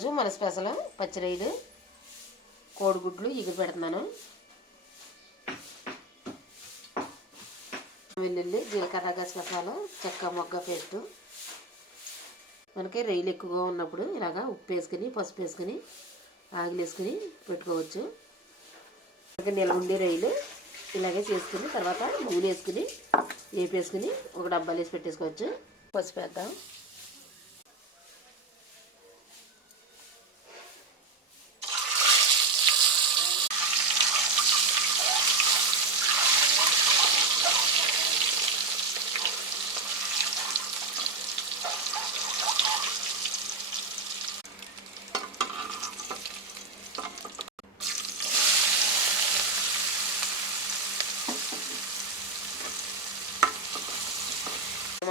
ఈరోజు మన స్పెషల్ పచ్చిరొయ్యలు కోడిగుడ్లు ఎగిరి పెడుతున్నాను. వెల్లుల్లి జీలకర్ర గసగసాలు చెక్క మొగ్గ పేస్ట్. మనకి రొయ్యలు ఎక్కువగా ఉన్నప్పుడు ఇలాగా ఉప్పు వేసుకుని పసుపు వేసుకుని ఆగిలు వేసుకుని పెట్టుకోవచ్చు. అలాగే నిలవుండి రొయ్యలు ఇలాగే చేసుకుని తర్వాత నూనె వేసుకుని వేపేసుకుని ఒక డబ్బాలు వేసి పెట్టేసుకోవచ్చు. పసుపు వేద్దాం.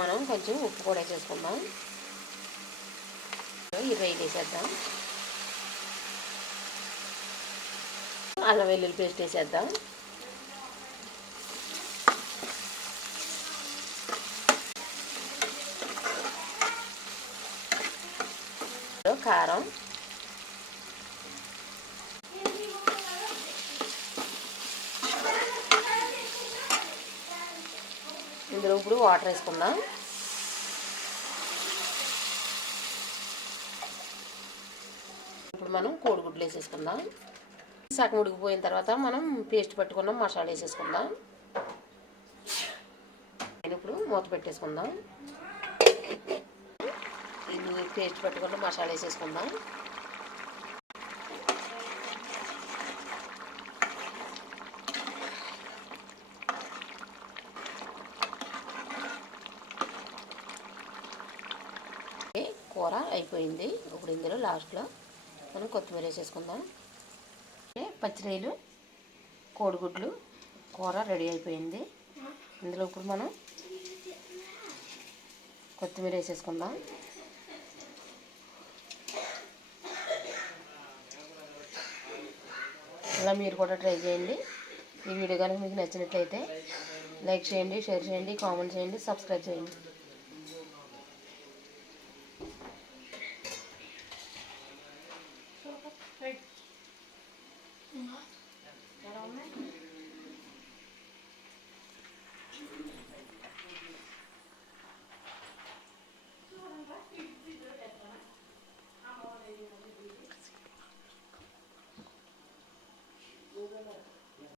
మనం కొంచెం ఉప్పు కూడా వేసేసుకుందాం. ఈ రొయ్యలు వేసేద్దాం. అల్లం వెల్లుల్లి పేస్ట్ వేసేద్దాం. కారం, ఇందులో ఇప్పుడు వాటర్ వేసుకుందాం. ఇప్పుడు మనం కోడిగుడ్లు వేసేసుకుందాం. సగం ఉడికిపోయిన తర్వాత మనం పేస్ట్ పట్టుకున్న మసాలా వేసేసుకుందాం. ఇప్పుడు మూత పెట్టేసుకుందాం. పేస్ట్ పట్టుకున్న మసాలా వేసేసుకుందాం. కూర అయిపోయింది. ఇప్పుడు ఇందులో లాస్ట్లో మనం కొత్తిమీర వేసేసుకుందాం. పచ్చిరొయ్యలు కోడిగుడ్లు కూర రెడీ అయిపోయింది. ఇందులో ఇప్పుడు మనం కొత్తిమీర వేసేసుకుందాం. ఇలా మీరు కూడా ట్రై చేయండి. ఈ వీడియో కనుక మీకు నచ్చినట్లయితే లైక్ చేయండి, షేర్ చేయండి, కామెంట్ చేయండి, సబ్స్క్రైబ్ చేయండి. Right.